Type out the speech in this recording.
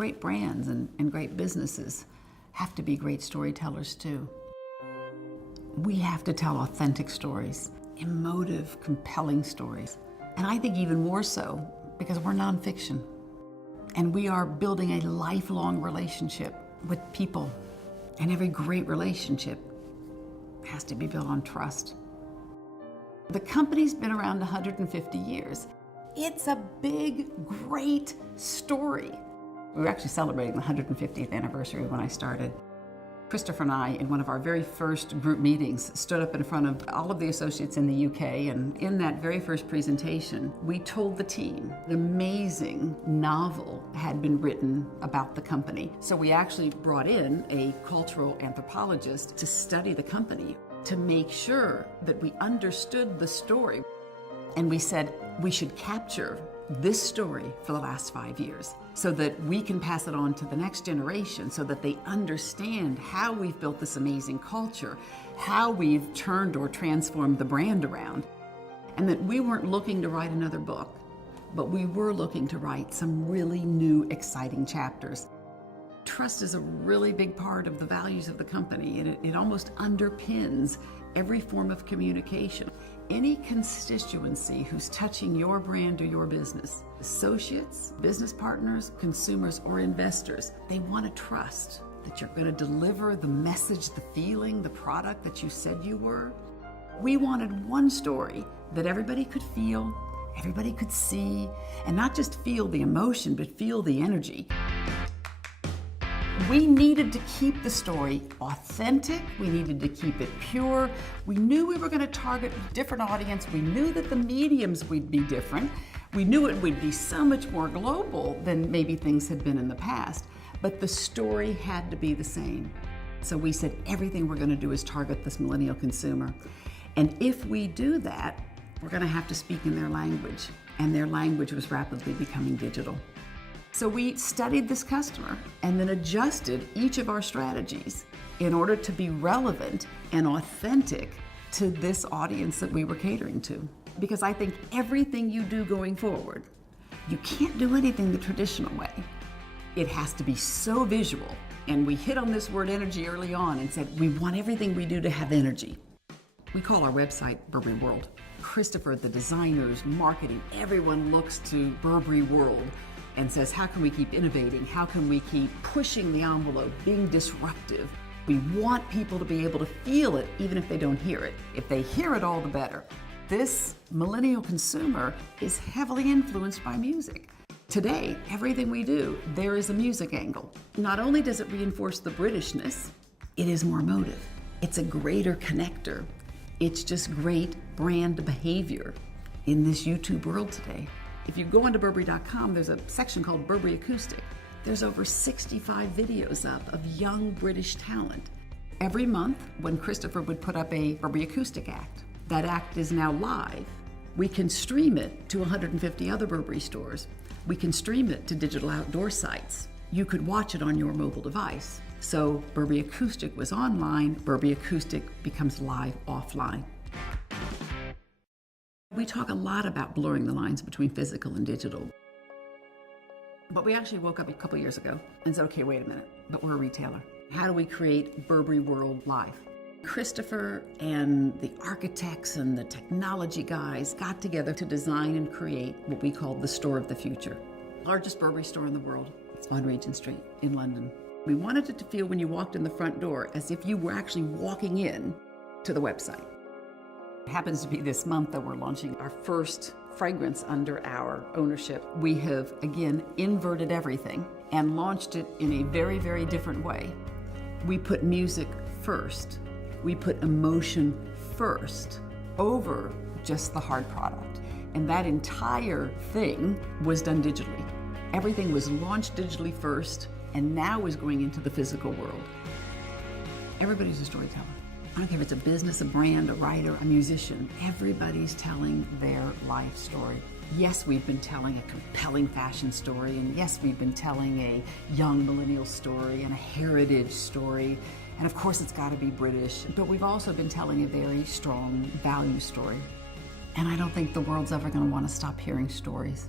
great brands and great businesses have to be great storytellers too. We have to tell authentic stories, emotive, compelling stories. And I think even more so because we're nonfiction. And we are building a lifelong relationship with people. And every great relationship has to be built on trust. The company's been around 150 years. It's a big, great story. We were actually celebrating the 150th anniversary when I started. Christopher and I, in one of our very first group meetings, stood up in front of all of the associates in the UK, and in that very first presentation, we told the team an amazing novel had been written about the company. So we actually brought in a cultural anthropologist to study the company, to make sure that we understood the story. And we said we should capture this story for the last 5 years so that we can pass it on to the next generation so that they understand how we've built this amazing culture, how we've turned or transformed the brand around, and that we weren't looking to write another book, but we were looking to write some really new, exciting chapters. Trust is a really big part of the values of the company, and it almost underpins every form of communication. Any constituency who's touching your brand or your business, associates, business partners, consumers, or investors, they want to trust that you're going to deliver the message, the feeling, the product that you said you were. We wanted one story that everybody could feel, everybody could see, and not just feel the emotion, but feel the energy. We needed to keep the story authentic. We needed to keep it pure. We knew we were going to target a different audience. We knew that the mediums would be different. We knew it would be so much more global than maybe things had been in the past. But the story had to be the same. So we said everything we're going to do is target this millennial consumer. And if we do that, we're going to have to speak in their language. And their language was rapidly becoming digital. So we studied this customer and then adjusted each of our strategies in order to be relevant and authentic to this audience that we were catering to. Because I think everything you do going forward, you can't do anything the traditional way. It has to be so visual. And we hit on this word energy early on and said, we want everything we do to have energy. We call our website Burberry World. Christopher, the designers, marketing, everyone looks to Burberry World and says, how can we keep innovating? How can we keep pushing the envelope, being disruptive? We want people to be able to feel it even if they don't hear it. If they hear it, all the better. This millennial consumer is heavily influenced by music. Today, everything we do, there is a music angle. Not only does it reinforce the Britishness, it is more emotive. It's a greater connector. It's just great brand behavior in this YouTube world today. If you go onto Burberry.com, there's a section called Burberry Acoustic. There's over 65 videos up of young British talent. Every month, when Christopher would put up a Burberry Acoustic act, that act is now live. We can stream it to 150 other Burberry stores. We can stream it to digital outdoor sites. You could watch it on your mobile device. So Burberry Acoustic was online, Burberry Acoustic becomes live offline. We talk a lot about blurring the lines between physical and digital. But we actually woke up a couple years ago and said, okay, wait a minute, but we're a retailer. How do we create Burberry World live? Christopher and the architects and the technology guys got together to design and create what we called the Store of the Future. Largest Burberry store in the world. It's on Regent Street in London. We wanted it to feel when you walked in the front door as if you were actually walking in to the website. It happens to be this month that we're launching our first fragrance under our ownership. We have, again, inverted everything and launched it in a very, very different way. We put music first. We put emotion first over just the hard product. And that entire thing was done digitally. Everything was launched digitally first and now is going into the physical world. Everybody's a storyteller. I don't care if it's a business, a brand, a writer, a musician. Everybody's telling their life story. Yes, we've been telling a compelling fashion story, and yes, we've been telling a young millennial story and a heritage story, and of course it's got to be British, but we've also been telling a very strong value story. And I don't think the world's ever going to want to stop hearing stories.